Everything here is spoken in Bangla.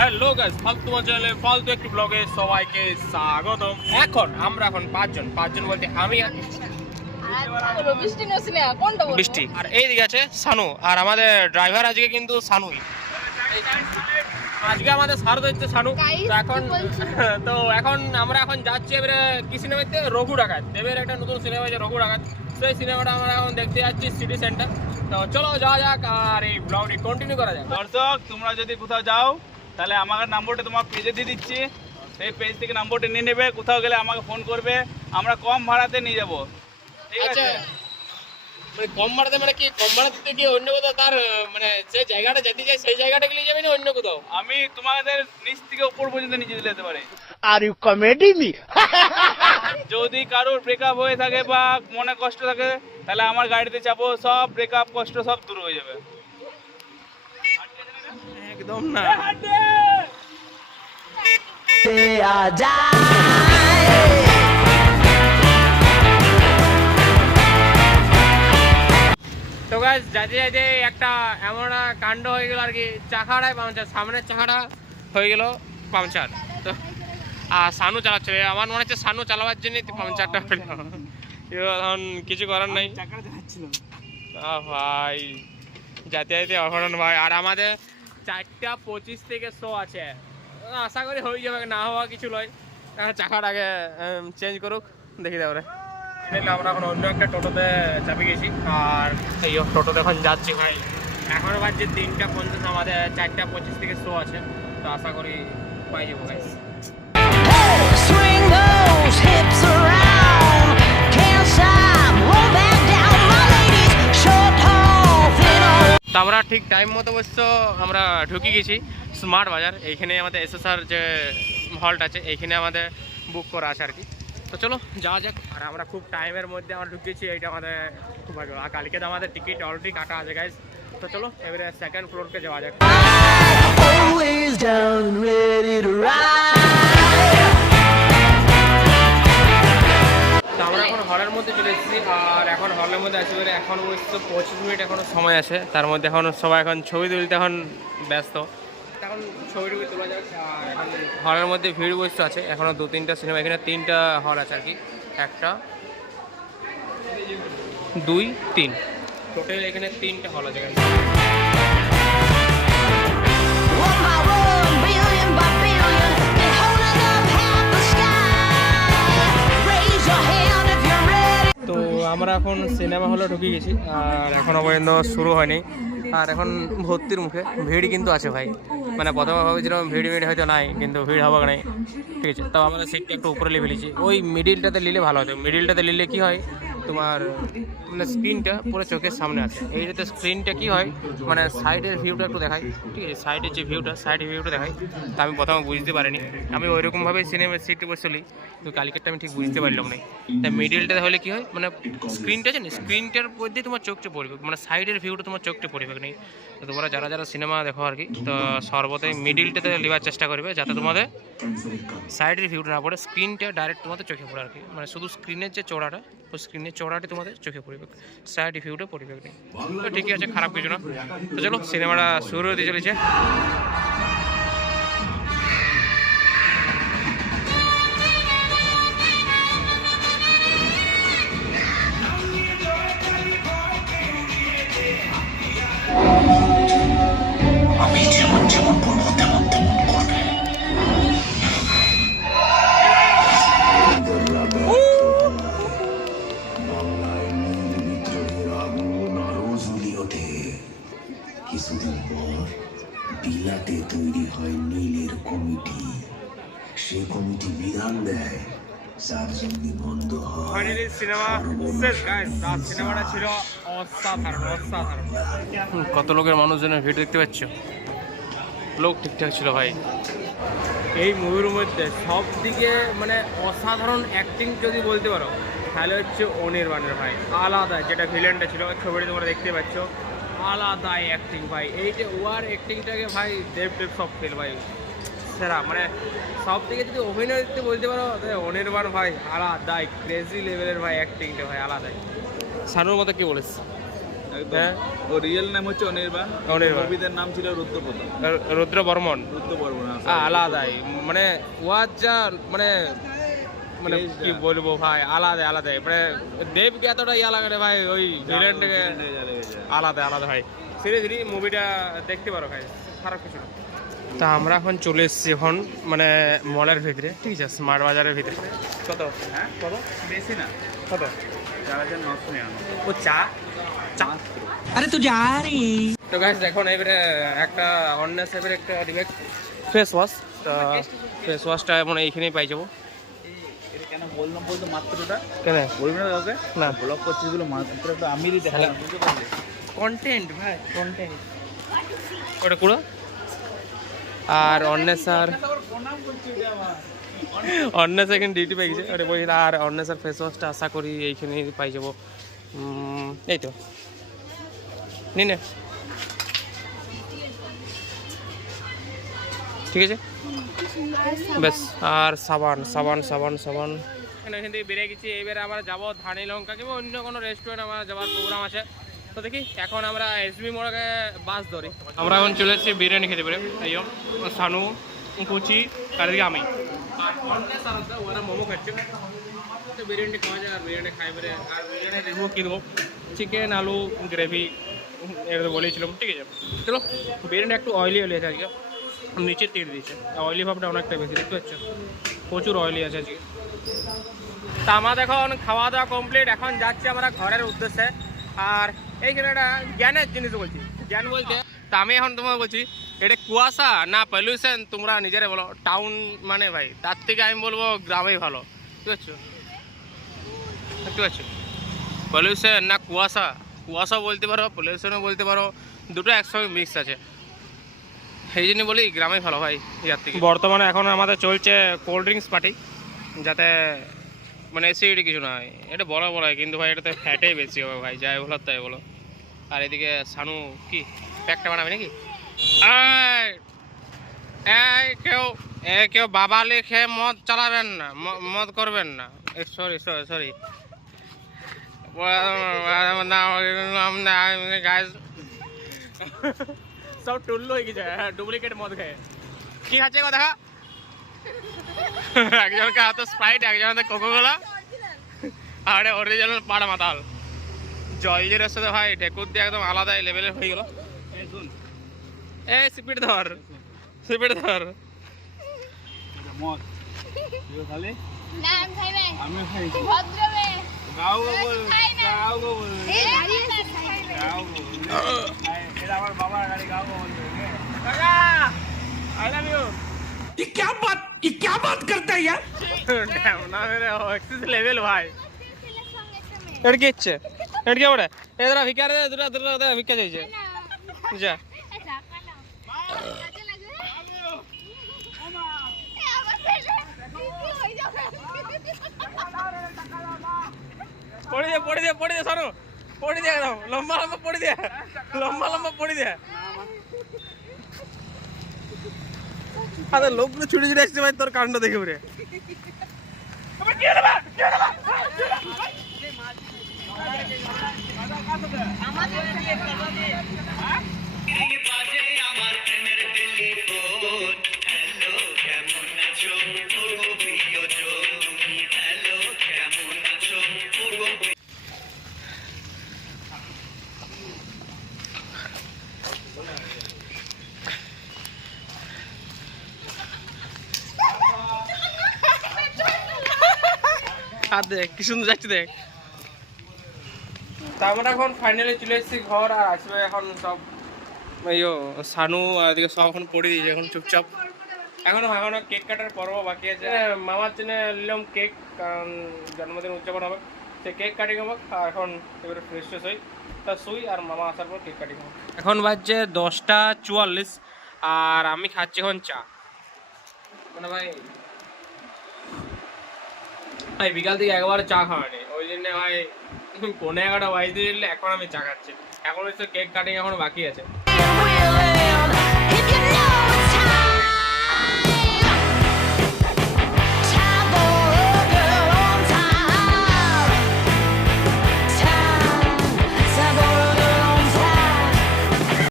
হ্যালো গাইস ফালতু তোমার চ্যানেলে ফালতু একটি ব্লগে সবাইকে স্বাগতম। এখন আমরা এখন পাঁচজন পাঁচজন বলতে আমি বলো, বৃষ্টি আর এইদিকে আছে সানু আর আমাদের ড্রাইভার আজকে কিন্তু সানুই। আজকে আমাদের সারদ হচ্ছে সানু। এখন তো এখন আমরা এখন যাচ্ছি এবারে কি সিনেমাতে রঘু ডাকাত। দেবের একটা নতুন সিনেমা আছে রঘু ডাকাত। সেই সিনেমাটা আমরা এখন দেখতে যাচ্ছি সিটি সেন্টার তো চলো যাওয়া যাক আর এই ব্লগটি কন্টিনিউ করা যাক। দর্শক তোমরা যদি কোথাও যাও তাহলে আমার নাম্বারটা তোমার পেজে দিয়ে দিচ্ছি। সেই পেজ থেকে নাম্বারটা নিয়ে নেবে কোথাও গেলে আমাকে ফোন করবে। আমরা কম ভাড়াতে নিয়ে যাব। ঠিক আচ্ছা। আছে মানে কম ভাড়াতে মানে কি কম ভাড়া দিতে গিয়ে অন্য কোথাও তার মানে যে জায়গাটা যেতে চাই সেই জায়গাটা গেলে যাবে না অন্য কোথাও? আমি তোমাদের নিচ থেকে উপর পর্যন্ত নিচে দিতে যেতে পারি। Are you comedy me? যদি কারোর ব্রেকআপ হয়ে থাকে বা মনে কষ্ট থাকে তাহলে আমার গাড়িতে চাপো সব ব্রেকআপ কষ্ট সব দূর হয়ে যাবে। একদম না। তো গাছ যাতে যাতে একটা এমন একটা কাণ্ড হয়ে গেল আর কি। চাকাটায় পাংচার সামনের চাকাটা হয়ে গেল পাংচার। তো আর সানু চালাচ্ছে। আমার মনে হচ্ছে সানু চালাবার জন্যই তো পাংচারটা হলো। এখন কিছু করার নাই। ভাই যাতে যাতে অঘটন ভাই। আর আমাদের চারটা পঁচিশ থেকে শো আছে। আশা করি হয়ে যাবে, না হওয়া কিছু নয়। চাকাটা আগে চেঞ্জ করুক, দেখি তারপরে। আমরা এখন অন্য একটা টোটোতে চাপে গেছি, আর এই টোটোতে এখন যাচ্ছি ভাই। এখন বাজছে তিনটা পঞ্চাশ, আমাদের চারটা পঁচিশ থেকে শো আছে, তো আশা করি পাই যাব গাইস আমরা ঠিক টাইম মতো অবশ্য আমরা ঢুকে গেছি। স্মার্ট বাজার, এইখানে আমাদের এসএসআর যে হলটা আছে, এইখানে আমাদের বুক করা আছে আর কি। তো চলো, যাওয়া যাক। আর আমরা খুব টাইমের মধ্যে আমরা ঢুকেছি এইটা আমাদের খুব ভালো আর কালকে তো আমাদের টিকিট অলরেডি কাটা আছে গাইজ তো চলো, এবারে সেকেন্ড ফ্লোরকে যাওয়া যাক। আমরা এখন হলের মধ্যে চলে এসেছি। আর এখন হলের মধ্যে আছি বলে এখন অবশ্য পঁচিশ মিনিট এখনও সময় আছে। তার মধ্যে এখন সবাই এখন ছবি তুলতে এখন ব্যস্ত। এখন ছবি টবি তোলা যাক আর এখন হলের মধ্যে ভিড় অবশ্য আছে। এখনও দু তিনটা সিনেমা এখানে তিনটা হল আছে আর কি। একটা দুই তিন। টোটাল এখানে তিনটা হল আছে। আমরা এখন সিনেমা হলে ঢুকে গেছি, আর এখনও পর্যন্ত শুরু হয়নি। আর এখন ভর্তির মুখে, ভিড় কিন্তু আছে ভাই। মানে প্রথমে ভাবেছিলাম ভিড় ভিড় হয়তো নাই, কিন্তু ভিড় হবে নাই। ঠিক আছে তো আমরা সিটটা একটু উপরে নিয়ে ফেলেছি। ওই মিডিলটাতে নিলে ভালো হতো। মিডিলটাতে নিলে কি হয় তোমার মানে স্ক্রিনটা পুরো চোখের সামনে আছে। এইটাতে স্ক্রিনটা কি হয় মানে সাইডের ভিউটা একটু দেখায় ঠিক আছে সাইডের যে ভিউটা সাইডের ভিউটা দেখায় তা আমি প্রথমে বুঝতে পারিনি। আমি ওইরকমভাবে সিনেমার সিটে বসে চলি, কিন্তু কালকেরটা আমি ঠিক বুঝতে পারলাম না। তা মিডিলটা হলে কি হয় মানে স্ক্রিনটা আছে না স্ক্রিনটার মধ্যে তোমার চোখটা পড়বে মানে সাইডের ভিউটা তোমার চোখটা পড়বে নেই তো তোমরা যারা যারা সিনেমা দেখো আর কি, তো সর্বদাই মিডিলটাতে নেওয়ার চেষ্টা করবে, যাতে তোমাদের সাইডের ভিউটা না পড়ে স্ক্রিনটা ডাইরেক্ট তোমাদের চোখে পড়ে আর কি। মানে শুধু স্ক্রিনের যে চড়াটা ওই স্ক্রিনের চড়াটি তোমাদের চোখে পড়বে। সাইড ভিউটা পড়বে তো ঠিকই আছে, খারাপ কিছু না। তো চলো, সিনেমাটা শুরু হতে চলেছে। বাংলায় সিনেমা শেষ গাইস আর সিনেমাটা ছিল অসাধারণ অসাধারণ। কত লোকের মানুষজনের ভিড় দেখতে পাচ্ছ? লোক ঠিকঠাক ছিল ভাই। এই মুভির মধ্যে সব দিকে মানে অসাধারণ অ্যাক্টিং যদি বলতে পারো তাহলে হচ্ছে অনির্বাণের ভাই। আলাদা যেটা ভিলেনটা ছিল ছবিটা তোমরা দেখতে পাচ্ছ। আলাদা অ্যাক্টিং ভাই। এই যে ওয়ার অ্যাক্টিংটাকে ভাই দেব দেব সব ফেল ভাই। সেরা। মানে সব থেকে যদি অভিনয় দিতে বলতে পারো তাহলে অনির্বাণ ভাই আলাদাই ক্রেজি লেভেলের ভাই অ্যাক্টিংটা ভাই আলাদাই। সানুর মতো কি বলিস? একদম। হ্যাঁ? ও রিয়েল নাম হচ্ছে অনির্বাণ। অনির্বাণ। কবিদের নাম ছিল রুদ্রপদ আর- রুদ্র বর্মন রুদ্র বর্মন আলাদাই। মানে ওয়াজ যা মানে মানে কি বলব ভাই আলাদা আলাদা মানে দেব কি এতটা ইয়া লাগে রে ভাই ওই ভিলেন থেকে আলাদা আলাদা ভাই। সিরিয়াসলি মুভিটা দেখতে পারো ভাই খারাপ কিছু না। তা আমরা এখন চলে এসেছি এখন মানে মলের ভিতরে ঠিক আছে স্মার্ট বাজারের ভিতরে। কত? হ্যাঁ কত? বেশি না। কত? ও চা? চা? আরে তুই যা তো গাইস দেখুন এবারে একটা অন্যাস এবারে একটা ডিবেক্ট ফেস ওয়াশ তা ফেস ওয়াশটা মানে এইখানেই পাই যাব। কেন বললাম বলতো মাত্রটা? কেন? বলবি না কাউকে? না। ব্লগ করছিসগুলো মাত্রটা আমি দিতে কন্টেন্ট ভাই কন্টেন্ট ওটা কুড়া। আর অন্বেষার অন্বেষ এখন ডিউটি পাই গেছে। ওটা বই, আর অন্বেষার ফেস ওয়াশটা আশা করি এইখানে পাই যাব। এই তো। নি নে। ঠিক আছে? বেশ, আর সাবান সাবান সাবান সাবান। এখান থেকে বেরিয়ে গেছি। এবারে আমরা যাব ধানি লঙ্কা কিংবা অন্য কোনো রেস্টুরেন্ট আমার যাওয়ার প্রোগ্রাম আছে। তো দেখি এখন আমরা এসবি মোড়কে বাস ধরি। আমরা এখন চলে এসেছি বিরিয়ানি খেতে পারে। এই সানু কুচি আর এদিকে আমি। আর অন্য সারাতে ওরা মোমো খাচ্ছে তো বিরিয়ানি খাওয়া যায় আর বিরিয়ানি খাই আর বিরিয়ানি রিভিউ কী দেবো? চিকেন আলু গ্রেভি এটা তো ঠিক আছে। চলো বিরিয়ানি একটু অয়েলি অয়েলি আছে আজকে। নিচে তেল দিয়েছে। অয়েলি ভাবটা অনেকটা বেশি দেখতে পাচ্ছ? প্রচুর অয়েলি আছে আজকে। তা আমাদের এখন খাওয়া দাওয়া কমপ্লিট এখন যাচ্ছি আমরা ঘরের উদ্দেশ্যে। আর এইখানে একটা জ্ঞানের জিনিস বলছি। জ্ঞান বলতে তা আমি এখন তোমাকে বলছি, এটা কুয়াশা না পলিউশন তোমরা নিজেরা বলো। টাউন মানে ভাই, তার থেকে আমি বলব গ্রামেই ভালো। বুঝতে পারছ বুঝতে পারছ পলিউশন না কুয়াশা? কুয়াশা বলতে পারো পলিউশনও বলতে পারো, দুটো একসঙ্গে মিক্স আছে। সেই জন্য বলি গ্রামে ভালো ভাই ইয়ার থেকে। বর্তমানে এখন আমাদের চলছে কোল্ড ড্রিঙ্কস পার্টি যাতে মানে অ্যাসিডিটি কিছু না হয়। এটা বড় বড় হয় কিন্তু ভাই এটাতে ফ্যাটে বেশি হবে ভাই যাই বলো তাই বলো। আর এদিকে সানু কি প্যাকটা বানাবে নাকি? কেউ এ কেউ বাবা লিখে মদ চালাবেন না মদ করবেন না। সরি সরি সরি সব টুল্লু হয়ে গেছে ডুপ্লিকেট মদ খায়। কি খাচ্ছে দেখা? একজনকে হাতে স্প্রাইট একজনের হাতে কোকো কোলা আর অরিজিনাল পাড়া মাতাল জল জিরের সাথে ভাই ঢেকুর দিয়ে একদম আলাদা লেভেলের হয়ে গেল এই শুন এ স্পিড ধর স্পিড ধর এটা মদ তুইও খালি না আমি খাই নাই আমিও খাইছি ভদ্র মেয়ে গাও গো বল খাই না। গাও গো বল এই দাঁড়িয়ে আছে, খাই না। গাও গো বল এটা আমার বাবার গাড়ি গাও গো বল কাকা আই লাভ ইউ ये क्या बात ये क्या बात करता है यार না মেরে এক্সিস লেভেল ভাই ছেলের সঙ্গে একটা মেয়ে। এটা কি হচ্ছে এটা কি ওটা এদরা ভিক্ষা রে দুটা দুটা ভিক্ষা চাইছে না। যা এই চাপা নাও। কাজে লাগবে? এ, আমার ছেলে। দিদি হয়ে যাবে। পড়ে দে পড়ে দে পড়ে দে সরো পড়ে দে একদম লম্বা লম্বা পড়ে দে লম্বা লম্বা পড়ে দে আরে লোকগুলো ছুটে ছুটে আসছে ভাই তোর কাণ্ড দেখে উড়ে আর দেখ কি সুন্দর যাচ্ছে দেখ। তা আমরা এখন ফাইনালি চলে এসেছি ঘর আর আসবে এখন সব ইয়ো সানু আর এদিকে সব এখন পড়ে দিয়েছে এখন চুপচাপ। এখনও এখনও কেক কাটার পর্ব বাকি আছে। মামার জন্য নিলাম কেক কারণ জন্মদিন উদযাপন হবে। সে কেক কাটিং আর এখন এবারে ফ্রেশ ফ্রেশ হই। তা শুই আর মামা আসার পর কেক কাটিং হবে। এখন বাজছে দশটা চুয়াল্লিশ আর আমি খাচ্ছি এখন চা। মানে ভাই ভাই, বিকাল থেকে একবার চা খাওয়ানি ওই জন্য ভাই পনেরো এগারোটা বাজতে এলে এখন আমি চা খাচ্ছি। এখন হচ্ছে কেক কাটিং এখন বাকি আছে।